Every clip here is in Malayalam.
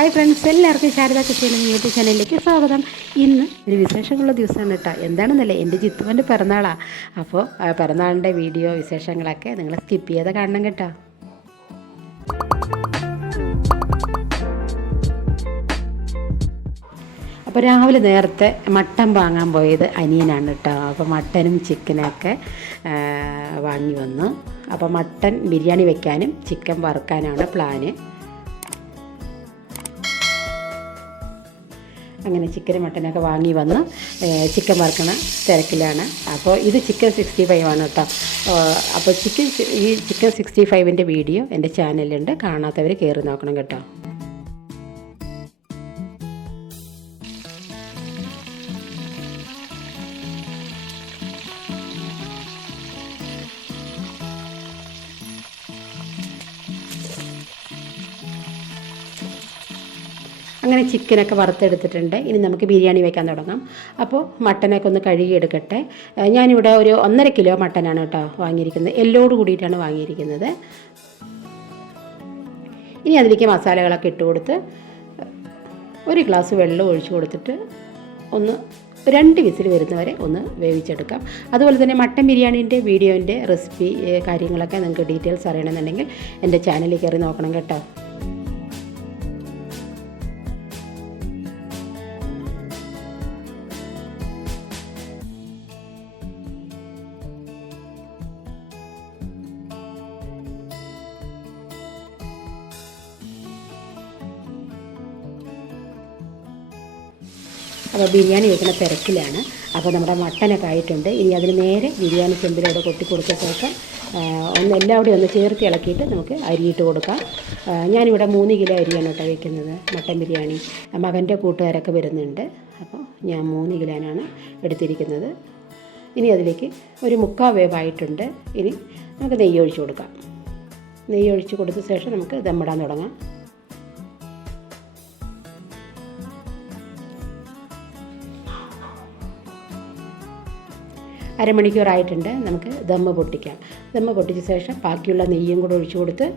ഹായ് ഫ്രണ്ട്സ് എല്ലാവർക്കും ശാരദ കിച്ചൻ യൂട്യൂബ് ചാനലിലേക്ക് സ്വാഗതം. ഇന്ന് ഒരു വിശേഷമുള്ള ദിവസമാണ് കേട്ടോ. എന്താണെന്നല്ലേ? എന്റെ ജിത്തുവിന്റെ പിറന്നാളാണ് അപ്പോൾ പിറന്നാളിന്റെ വീഡിയോ വിശേഷങ്ങളൊക്കെ നിങ്ങൾ സ്കിപ്പ് ചെയ്ത് കാണണം കേട്ടോ. അപ്പോൾ രാവിലെ നേരത്തെ മട്ടൻ വാങ്ങാൻ പോയത് അനിയനാണ് കേട്ടോ. അപ്പോൾ മട്ടനും ചിക്കനൊക്കെ വാങ്ങി വന്നു. അപ്പോൾ മട്ടൻ ബിരിയാണി വെക്കാനും ചിക്കൻ വറുക്കാനാണ് പ്ലാന് അങ്ങനെ ചിക്കനും മട്ടനൊക്കെ വാങ്ങി വന്ന് ചിക്കൻ വറുക്കണ തിരക്കിലാണ്. അപ്പോൾ ഇത് ചിക്കൻ സിക്സ്റ്റി ഫൈവ് ആണ് കേട്ടോ. അപ്പോൾ ചിക്കൻ ഈ ചിക്കൻ സിക്സ്റ്റി ഫൈവിന്റെ വീഡിയോ എന്റെ ചാനലിലുണ്ട്. കാണാത്തവർ കയറി നോക്കണം കേട്ടോ. അങ്ങനെ ചിക്കനൊക്കെ വറുത്തെടുത്തിട്ടുണ്ട്. ഇനി നമുക്ക് ബിരിയാണി വെക്കാൻ തുടങ്ങാം. അപ്പോൾ മട്ടനൊക്കെ ഒന്ന് കഴുകിയെടുക്കട്ടെ. ഞാനിവിടെ ഒരു ഒന്നര കിലോ മട്ടനാണ് കേട്ടോ വാങ്ങിയിരിക്കുന്നത്. എല്ലോട് കൂടിയിട്ടാണ് വാങ്ങിയിരിക്കുന്നത്. ഇനി അതിലേക്ക് മസാലകളൊക്കെ ഇട്ട് കൊടുത്ത് ഒരു ഗ്ലാസ് വെള്ളം ഒഴിച്ചു കൊടുത്തിട്ട് ഒന്ന് രണ്ട് വിസിൽ വരുന്നവരെ ഒന്ന് വേവിച്ചെടുക്കാം. അതുപോലെ തന്നെ മട്ടൻ ബിരിയാണീന്റെ വീഡിയോന്റെ റെസിപ്പി കാര്യങ്ങളൊക്കെ നിങ്ങൾക്ക് ഡീറ്റെയിൽസ് അറിയണമെന്നുണ്ടെങ്കിൽ എന്റെ ചാനലിൽ കയറി നോക്കണം കേട്ടോ. അപ്പോൾ ബിരിയാണി വെക്കുന്ന തിരക്കിലാണ്. അപ്പോൾ നമ്മുടെ മട്ടനൊക്കെ ആയിട്ടുണ്ട്. ഇനി അതിന് നേരെ ബിരിയാണി ചെമ്പിലൂടെ കൊട്ടി കൊടുത്ത ശേഷം ഒന്ന് ഒന്ന് കൂടി ഒന്ന് ചേർത്ത് ഇളക്കിയിട്ട് നമുക്ക് അരിയിട്ട് കൊടുക്കാം. ഞാനിവിടെ മൂന്ന് കിലോ അരിയാണ് കേട്ടോ വയ്ക്കുന്നത് മട്ടൻ ബിരിയാണി. മകന്റെ കൂട്ടുകാരൊക്കെ വരുന്നുണ്ട്. അപ്പോൾ ഞാൻ മൂന്ന് കിലോനാണ് എടുത്തിരിക്കുന്നത്. ഇനി അതിലേക്ക് ഒരു മുക്കാൽ വേവായിട്ടുണ്ട് ഇനി നമുക്ക് നെയ്യ് ഒഴിച്ച് കൊടുക്കാം. നെയ്യ് ഒഴിച്ച് കൊടുത്ത ശേഷം നമുക്ക് ദമ്മിടാൻ തുടങ്ങാം. അരമണിക്കൂറായിട്ടുണ്ട്. നമുക്ക് ദമ്മ് പൊട്ടിക്കാം. ദമ്മ് പൊട്ടിച്ച ശേഷം ബാക്കിയുള്ള നെയ്യും കൂടെ ഒഴിച്ചു കൊടുത്ത്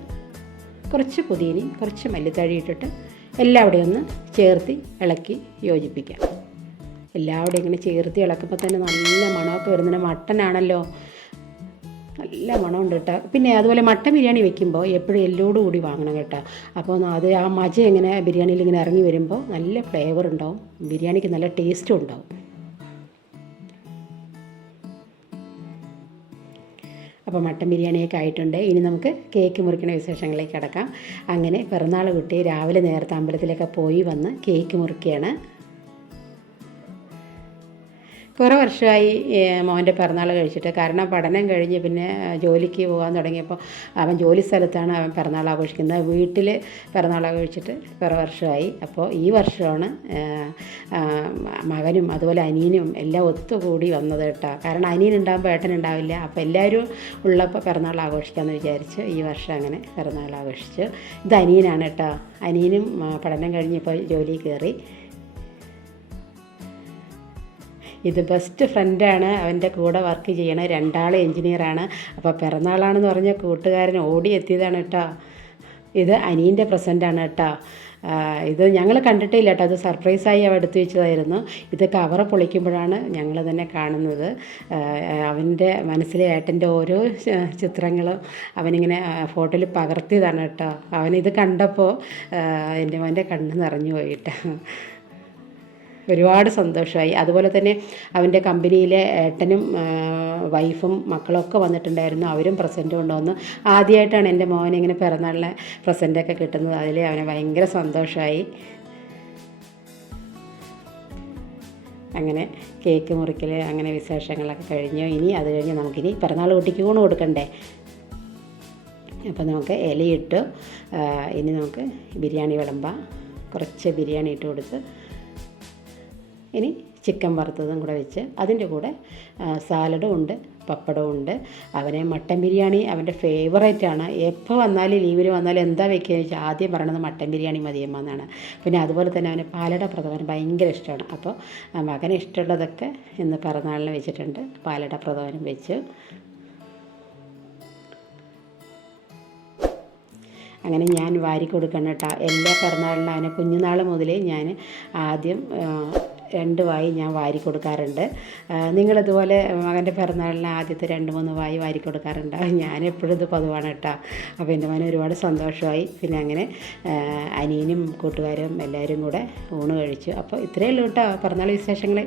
കുറച്ച് പുതിയനയും കുറച്ച് മല്ലിത്തഴി ഇട്ടിട്ട് എല്ലാവിടെയും ഒന്ന് ചേർത്തി ഇളക്കി യോജിപ്പിക്കാം. എല്ലാവിടെയും ഇങ്ങനെ ചേർത്തി ഇളക്കുമ്പോൾ തന്നെ നല്ല മണമൊക്കെ വരുന്നതിന് മട്ടനാണല്ലോ. നല്ല മണം ഉണ്ട് കേട്ടോ. പിന്നെ അതുപോലെ മട്ടൻ ബിരിയാണി വെക്കുമ്പോൾ എപ്പോഴും എല്ലോട് കൂടി വാങ്ങണം കേട്ടോ. അപ്പോൾ അത് ആ മജ ഇങ്ങനെ ബിരിയാണിയിൽ ഇങ്ങനെ ഇറങ്ങി വരുമ്പോൾ നല്ല ഫ്ലേവർ ഉണ്ടാവും. ബിരിയാണിക്ക് നല്ല ടേസ്റ്റും ഉണ്ടാവും. അപ്പോൾ മട്ടൻ ബിരിയാണിയൊക്കെ ആയിട്ടുണ്ട്. ഇനി നമുക്ക് കേക്ക് മുറിക്കുന്ന വിശേഷങ്ങളിലേക്ക് കടക്കാം. അങ്ങനെ പിറന്നാൾ കുട്ടി രാവിലെ നേരത്തെ അമ്പലത്തിലൊക്കെ പോയി വന്ന് കേക്ക് മുറിക്കുകയാണ്. കുറേ വർഷമായി മോന്റെ പിറന്നാൾ കഴിച്ചിട്ട്. കാരണം പഠനം കഴിഞ്ഞ് പിന്നെ ജോലിക്ക് പോകാൻ തുടങ്ങിയപ്പോൾ അവൻ ജോലി സ്ഥലത്താണ് അവൻ പിറന്നാൾ ആഘോഷിക്കുന്നത്. വീട്ടിൽ പിറന്നാൾ ആഘോഷിച്ചിട്ട് കുറേ വർഷമായി. അപ്പോൾ ഈ വർഷമാണ് മകനും അതുപോലെ അനിയനും എല്ലാം ഒത്തുകൂടി വന്നത് കേട്ടോ. കാരണം അനിയൻ ഉണ്ടാകുമ്പോൾ ഏട്ടൻ ഉണ്ടാവില്ല. അപ്പോൾ എല്ലാവരും ഉള്ളപ്പോൾ പിറന്നാൾ ആഘോഷിക്കാമെന്ന് വിചാരിച്ച് ഈ വർഷം അങ്ങനെ പിറന്നാൾ ആഘോഷിച്ചു. ഇത് അനിയനാണ് കേട്ടോ. അനിയനും പഠനം കഴിഞ്ഞ് ഇപ്പോൾ ജോലി കയറി. ഇത് ബെസ്റ്റ് ഫ്രണ്ടാണ് അവന്റെ കൂടെ വർക്ക് ചെയ്യണ രണ്ടാൾ എൻജിനീയറാണ് അപ്പോൾ പിറന്നാളാണെന്ന് പറഞ്ഞ കൂട്ടുകാരൻ ഓടി എത്തിയതാണ് കേട്ടോ ഇത് അനിയന്റെ പ്രസന്റാണ് കേട്ടോ ഇത് ഞങ്ങൾ കണ്ടിട്ടില്ല കേട്ടോ അത് സർപ്രൈസായി അവ എടുത്തു വെച്ചതായിരുന്നു. ഇത് കവർ പൊളിക്കുമ്പോഴാണ് ഞങ്ങൾ തന്നെ കാണുന്നത്. അവന്റെ മനസ്സിലെ ഏട്ടന്റെ ഓരോ ചിത്രങ്ങളും അവനിങ്ങനെ ഫോട്ടോയിൽ പകർത്തിയതാണ് കേട്ടോ അവനിത് കണ്ടപ്പോൾ എന്റെ മോന്റെ കണ്ണ് നിറഞ്ഞു പോയിട്ടോ ഒരുപാട് സന്തോഷമായി അതുപോലെ തന്നെ അവന്റെ കമ്പനിയിലെ ഏട്ടനും വൈഫും മക്കളൊക്കെ വന്നിട്ടുണ്ടായിരുന്നു. അവരും പ്രസന്റ് കൊണ്ടുവന്നു ആദ്യമായിട്ടാണ് എന്റെ മോനെ ഇങ്ങനെ പിറന്നാളിലെ പ്രസന്റൊക്കെ കിട്ടുന്നത്. അതിൽ അവന് ഭയങ്കര സന്തോഷമായി അങ്ങനെ കേക്ക് മുറിക്കൽ അങ്ങനെ വിശേഷങ്ങളൊക്കെ കഴിഞ്ഞു. ഇനി അത് കഴിഞ്ഞ് നമുക്കിനി പിറന്നാൾ കുട്ടിക്ക് ഊണ് കൊടുക്കണ്ടേ? അപ്പോൾ നമുക്ക് ഇലയിട്ടു ഇനി നമുക്ക് ബിരിയാണി വിളമ്പാം കുറച്ച് ബിരിയാണി ഇട്ട് കൊടുത്ത് ഇനി ചിക്കൻ വറുത്തതും കൂടെ വെച്ച് അതിന്റെ കൂടെ സാലഡും ഉണ്ട് പപ്പടവും ഉണ്ട്. അവനെ മട്ടൻ ബിരിയാണി അവന്റെ ഫേവറേറ്റാണ് എപ്പോൾ വന്നാലും ലീവിൽ വന്നാലും എന്താ വെക്കുക വെച്ചാൽ ആദ്യം പറയണത് മട്ടൻ ബിരിയാണി മതിയമ്മ എന്നാണ്. പിന്നെ അതുപോലെ തന്നെ അവന് പാലട പ്രഥമൻ ഭയങ്കര ഇഷ്ടമാണ്. അപ്പോൾ മകന് ഇഷ്ടമുള്ളതൊക്കെ ഇന്ന് പിറന്നാളിന് വെച്ചിട്ടുണ്ട്. പാലട പ്രഥമനും വെച്ച്. അങ്ങനെ ഞാൻ വാരി കൊടുക്കണം കേട്ടോ. എല്ലാ പിറന്നാളിനും അവനെ കുഞ്ഞുനാൾ മുതലേ ഞാൻ ആദ്യം രണ്ട് വായി ഞാൻ വാരി കൊടുക്കാറുണ്ട്. നിങ്ങളിതുപോലെ മകന്റെ പിറന്നാളിന് ആദ്യത്തെ രണ്ട് മൂന്ന് വായി വാരി കൊടുക്കാറുണ്ട്. ഞാൻ എപ്പോഴും ഇത് പതിവാണ് കേട്ടോ. അപ്പോൾ എന്റെ മോനെ ഒരുപാട് സന്തോഷമായി. പിന്നെ അങ്ങനെ അനിയനും കൂട്ടുകാരും എല്ലാവരും കൂടെ ഊണ് കഴിച്ചു. അപ്പോൾ ഇത്രയേ ഉള്ളൂ കേട്ടോ പിറന്നാൾ വിശേഷങ്ങൾ